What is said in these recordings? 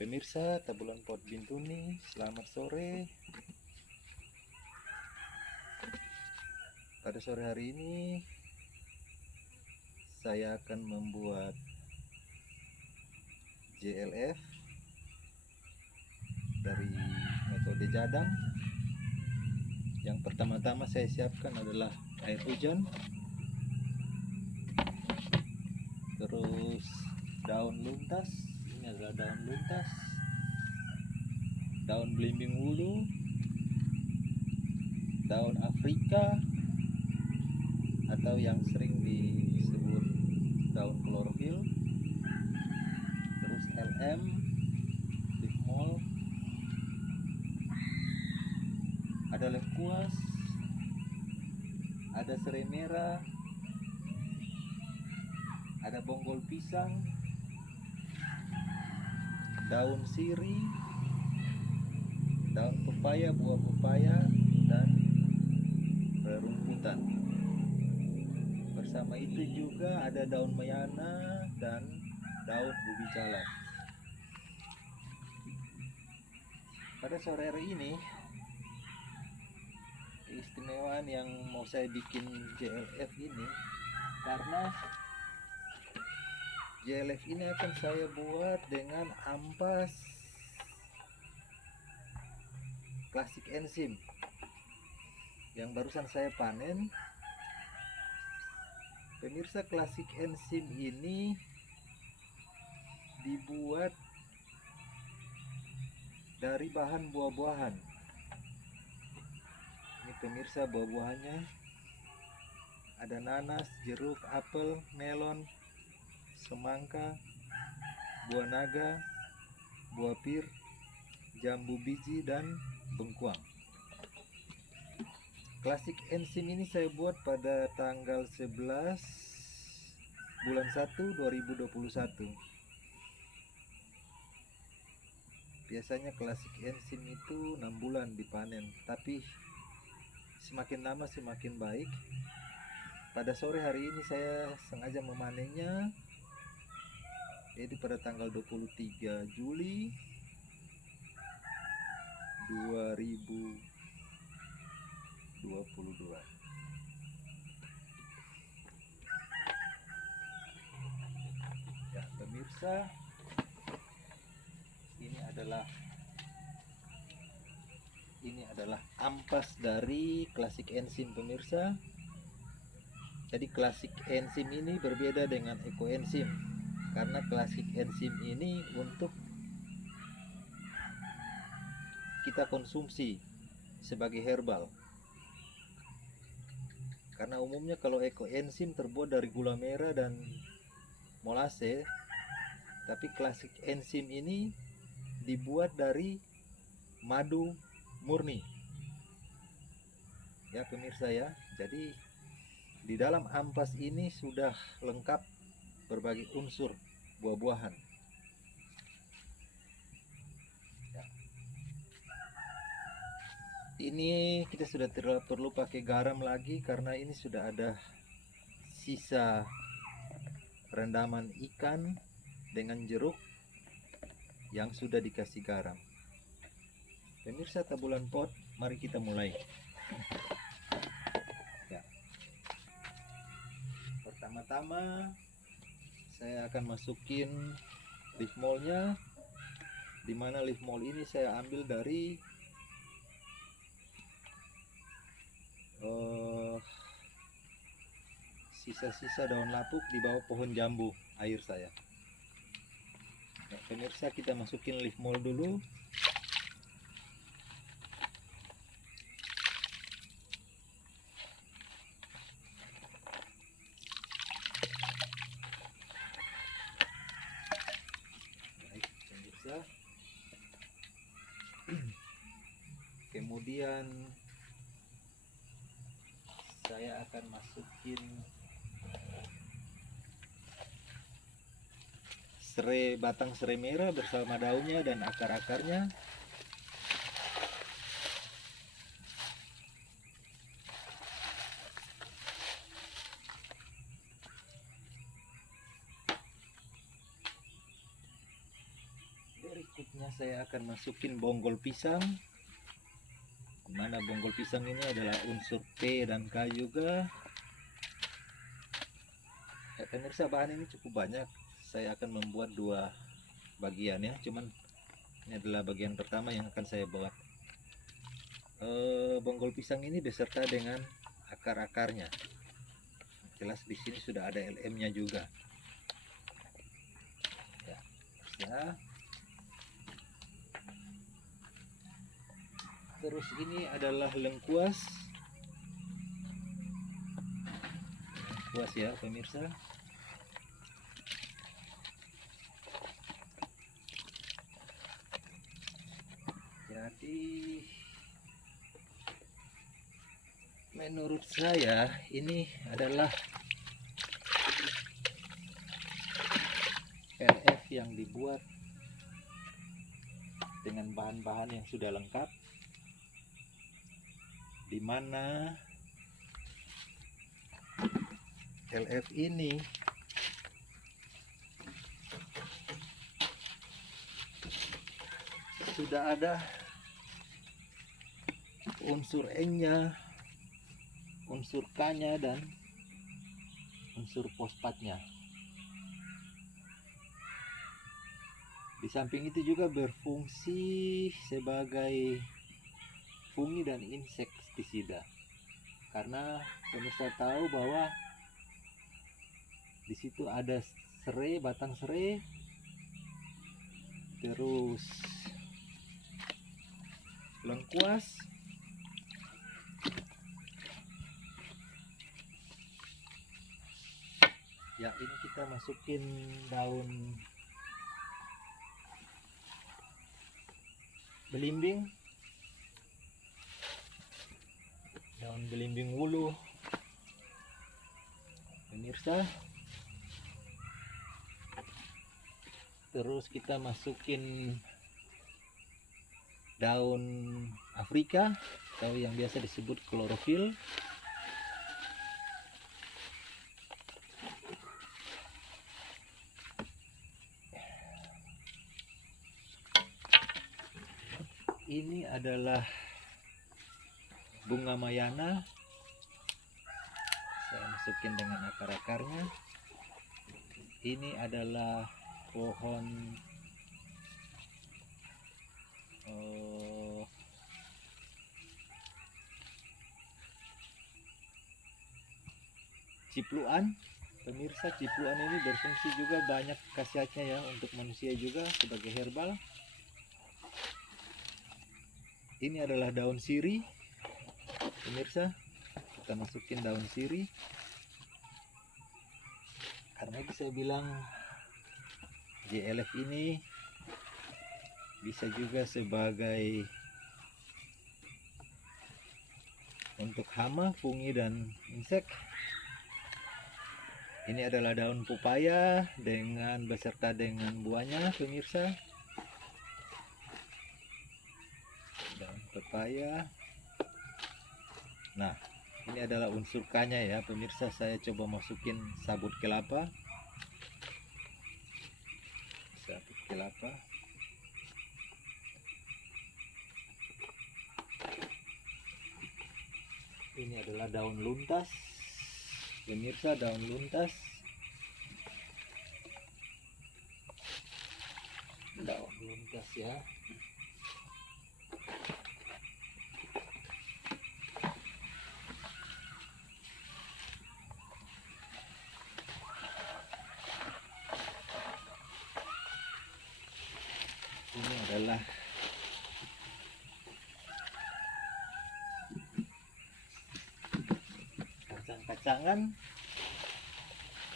Pemirsa Tabulan Pot Bintuni, selamat sore. Pada sore hari ini saya akan membuat JLF dari metode jadang. Yang pertama-tama saya siapkan adalah air hujan, terus daun luntas. Ini adalah daun luntas, daun belimbing wulu, daun Afrika atau yang sering disebut daun klorofil, terus LM, Livmol, ada lengkuas, ada serai merah, ada bonggol pisang, daun sirih, daun pepaya, buah pepaya, dan rerumputan. Bersama itu juga ada daun mayana dan daun ubi jalar. Pada sore hari ini, keistimewaan yang mau saya bikin JLF ini, karena JLF ini akan saya buat dengan ampas klasik enzim yang barusan saya panen. Pemirsa, klasik enzim ini dibuat dari bahan buah-buahan. Ini pemirsa buah-buahannya, ada nanas, jeruk, apel, melon, semangka, buah naga, buah pir, jambu biji, dan bengkuang. Klasik enzim ini saya buat pada tanggal 11 bulan 1 2021. Biasanya klasik enzim itu 6 bulan dipanen, tapi semakin lama semakin baik. Pada sore hari ini saya sengaja memanennya, yaitu pada tanggal 23 Juli 2022. Ya, pemirsa, ini adalah ampas dari klasik enzim, pemirsa. Jadi klasik enzim ini berbeda dengan ekoenzim, karena klasik enzim ini untuk kita konsumsi sebagai herbal. Karena umumnya kalau ekoenzim terbuat dari gula merah dan molase, tapi klasik enzim ini dibuat dari madu murni. Ya pemirsa ya, jadi di dalam ampas ini sudah lengkap berbagai unsur buah-buahan. Ya. Ini kita sudah tidak perlu pakai garam lagi karena ini sudah ada sisa rendaman ikan dengan jeruk yang sudah dikasih garam. Pemirsa Tabulan Pot, mari kita mulai. Ya. Pertama-tama saya akan masukin Livmolnya, dimana Livmol ini saya ambil dari sisa-sisa daun lapuk di bawah pohon jambu air saya. Ya, pemirsa, kita masukin Livmol dulu. Baik, pemirsa. Kemudian saya akan masukin batang serai merah bersama daunnya dan akar-akarnya. berikutnya saya akan masukin bonggol pisang, dimana bonggol pisang ini adalah unsur P dan K juga. Ya, pemirsa, bahan ini cukup banyak, saya akan membuat dua bagian ya, cuman ini adalah bagian pertama yang akan saya buat. Bonggol pisang ini beserta dengan akar-akarnya, jelas di sini sudah ada LM-nya juga ya. Terus ini adalah lengkuas ya pemirsa. Jadi menurut saya ini adalah LF yang dibuat dengan bahan-bahan yang sudah lengkap, dimana LF ini sudah ada unsur N-nya, unsur K-nya, dan unsur fosfatnya. Di samping itu juga berfungsi sebagai fungi dan insektisida, karena pemirsa tahu bahwa di situ ada serai, batang serai, terus lengkuas, ya. Ini kita masukin daun belimbing, daun belimbing wuluh pemirsa. Terus kita masukin daun Afrika atau yang biasa disebut klorofil. Ini adalah bunga mayana, saya masukin dengan akar-akarnya. Ini adalah pohon cipluan pemirsa. Cipluan ini berfungsi juga banyak khasiatnya ya, untuk manusia juga sebagai herbal. Ini adalah daun sirih pemirsa, kita masukin daun sirih karena itu saya bilang JLF ini bisa juga sebagai untuk hama, fungi, dan insek. Ini adalah daun pepaya dengan beserta dengan buahnya pemirsa. Daun pepaya. Nah, ini adalah unsur K-nya ya pemirsa. Saya coba masukin sabut kelapa. Sabut kelapa. Ini adalah daun luntas pemirsa, daun luntas, daun luntas ya. Ini adalah kacang-kacangan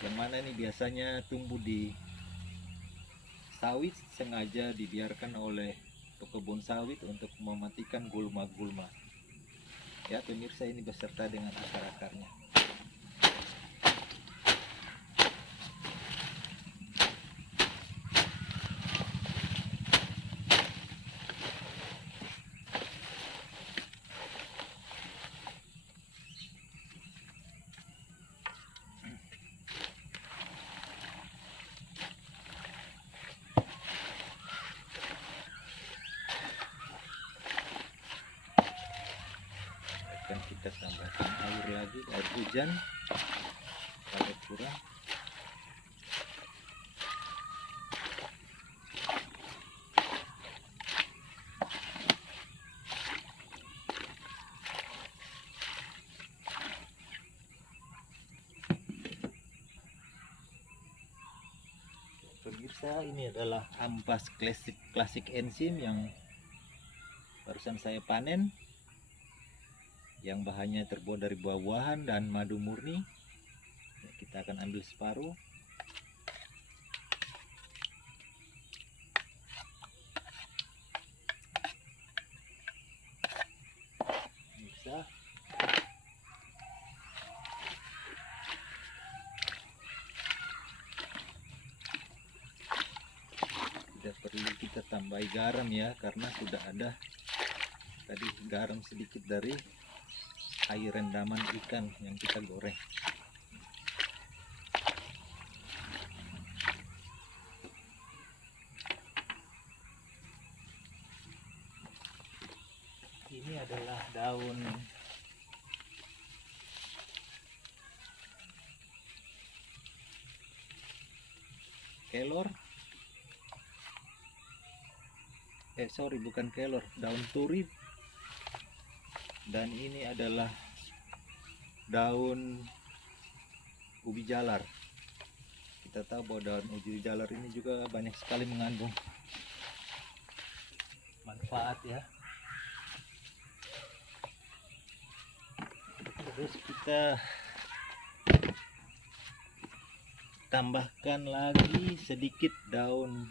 yang mana ini biasanya tumbuh di sawit, sengaja dibiarkan oleh pekebun sawit untuk mematikan gulma-gulma ya pemirsa. Ini beserta dengan akar-akarnya. kita tambahkan air lagi, air hujan kalau kurang. Pemirsa, ini adalah ampas klasik enzim yang barusan saya panen, yang bahannya terbuat dari buah-buahan dan madu murni. Ya, kita akan ambil separuh. Bisa. Tidak perlu kita tambahi garam ya, karena sudah ada tadi garam sedikit dari air rendaman ikan yang kita goreng. Ini adalah daun kelor. Bukan kelor, daun turi. Dan ini adalah daun ubi jalar. Kita tahu bahwa daun ubi jalar ini juga banyak sekali mengandung manfaat ya. Terus kita tambahkan lagi sedikit daun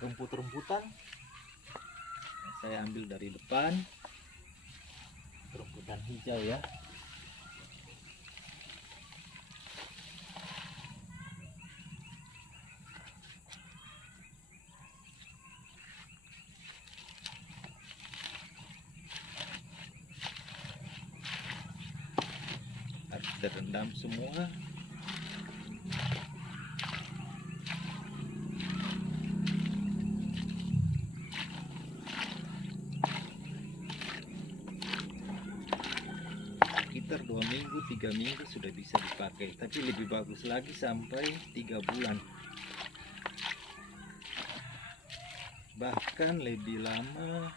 rumput-rumputan. Saya ambil dari depan, rumputan hijau ya. Harus direndam semua. Sekitar 2 minggu 3 minggu sudah bisa dipakai, tapi lebih bagus lagi sampai 3 bulan, bahkan lebih lama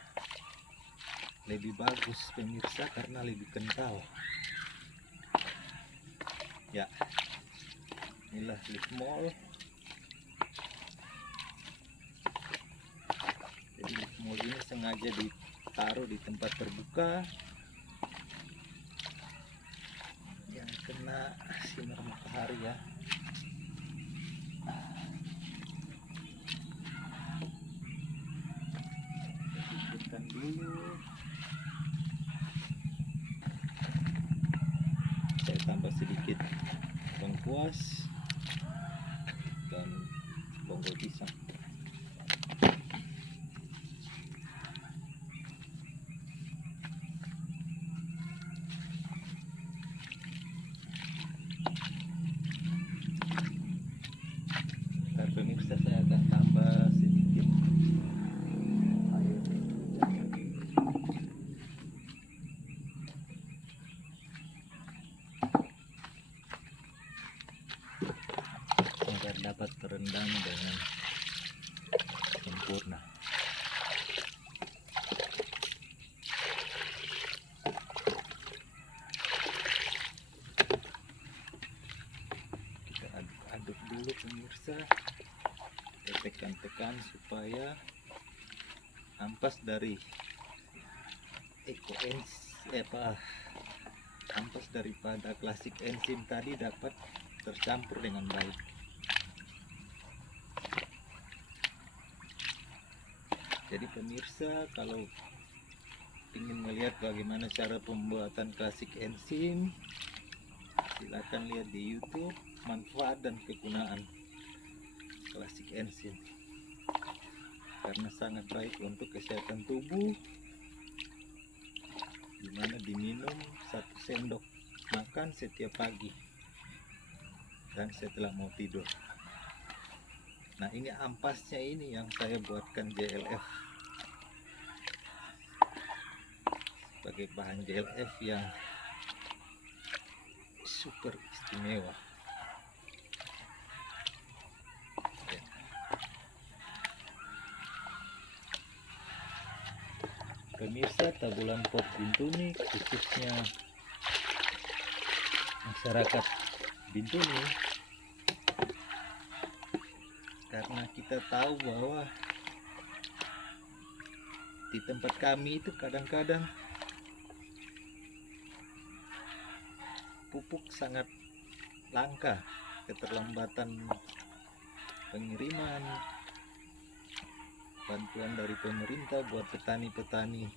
lebih bagus pemirsa, karena lebih kental ya. Inilah leaf mole. Jadi leaf mole ini sengaja ditaruh di tempat terbuka yang kena sinar matahari ya. Kita dulu. Saya tambah sedikit lengkuas dan bonggol pisang. Pemirsa, saya akan tambah sedikit air agar dapat terendam dengan sempurna. Kita aduk-aduk dulu pemirsa, tekan-tekan supaya ampas dari ampas daripada klasik enzim tadi dapat tercampur dengan baik. Jadi pemirsa, kalau ingin melihat bagaimana cara pembuatan klasik enzim, silakan lihat di YouTube manfaat dan kegunaan klasik enzim, karena sangat baik untuk kesehatan tubuh, dimana diminum 1 sendok makan setiap pagi dan setelah mau tidur. Nah, ini ampasnya ini yang saya buatkan JLF sebagai bahan JLF yang super istimewa. Pemirsa, Tabulan Port Bintuni, khususnya masyarakat Bintuni, karena kita tahu bahwa di tempat kami itu kadang-kadang pupuk sangat langka, keterlambatan pengiriman bantuan dari pemerintah buat petani-petani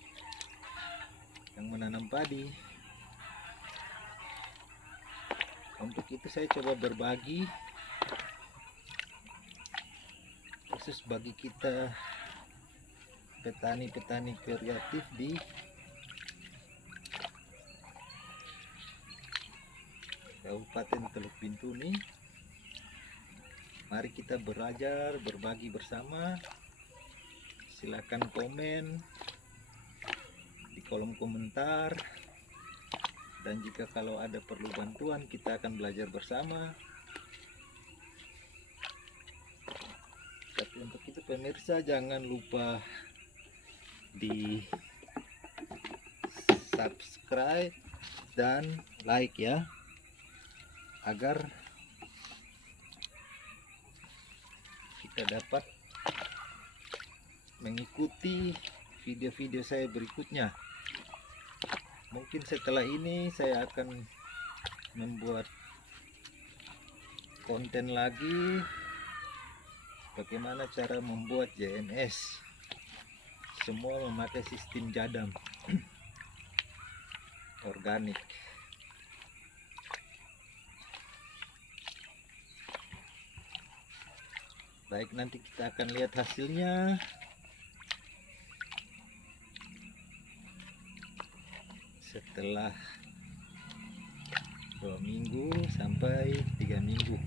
yang menanam padi. Untuk itu saya coba berbagi, khusus bagi kita petani-petani kreatif di Kabupaten Teluk Bintuni. Mari kita belajar, berbagi bersama. Silakan komen di kolom komentar, dan jika kalau ada perlu bantuan kita akan belajar bersama. Tapi untuk itu pemirsa, jangan lupa di subscribe dan like ya, agar kita dapat mengikuti video-video saya berikutnya. Mungkin setelah ini saya akan membuat konten lagi bagaimana cara membuat JNS, semua memakai sistem jadam organik. Baik, nanti kita akan lihat hasilnya setelah 2 minggu sampai 3 minggu.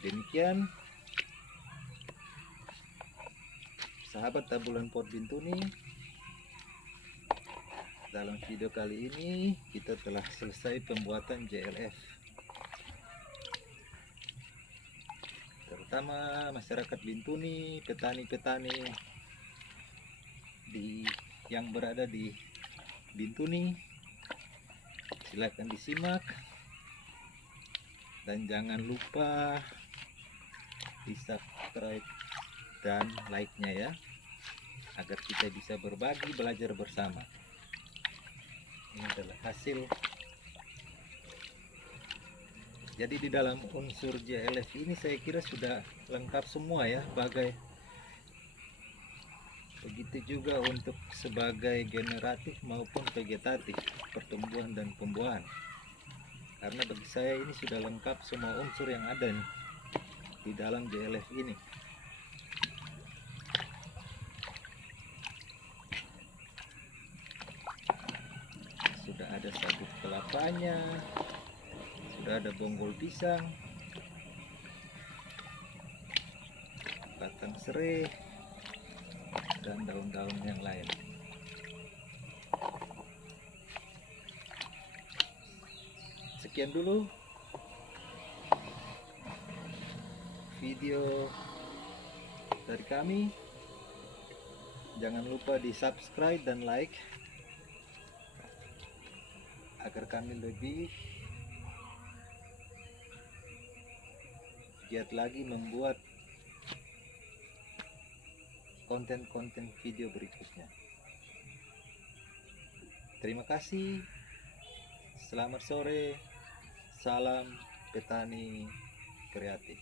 Demikian sahabat Tabulan Port Bintuni, dalam video kali ini kita telah selesai pembuatan JLF. Terutama masyarakat Bintuni, petani-petani yang berada di Bintuni, silakan disimak dan jangan lupa di subscribe dan like-nya ya, agar kita bisa berbagi, belajar bersama. Ini adalah hasil. Jadi di dalam unsur JLF ini saya kira sudah lengkap semua ya, begitu juga untuk sebagai generatif maupun vegetatif, pertumbuhan dan pembuahan. Karena bagi saya ini sudah lengkap semua unsur yang ada nih di dalam JLF ini. Sudah ada sabut kelapanya, sudah ada bonggol pisang, batang serai, dan daun-daun yang lain. Sekian dulu video dari kami. Jangan lupa di subscribe dan like agar kami lebih giat lagi membuat konten-konten video berikutnya. Terima kasih. Selamat sore. Salam petani kreatif.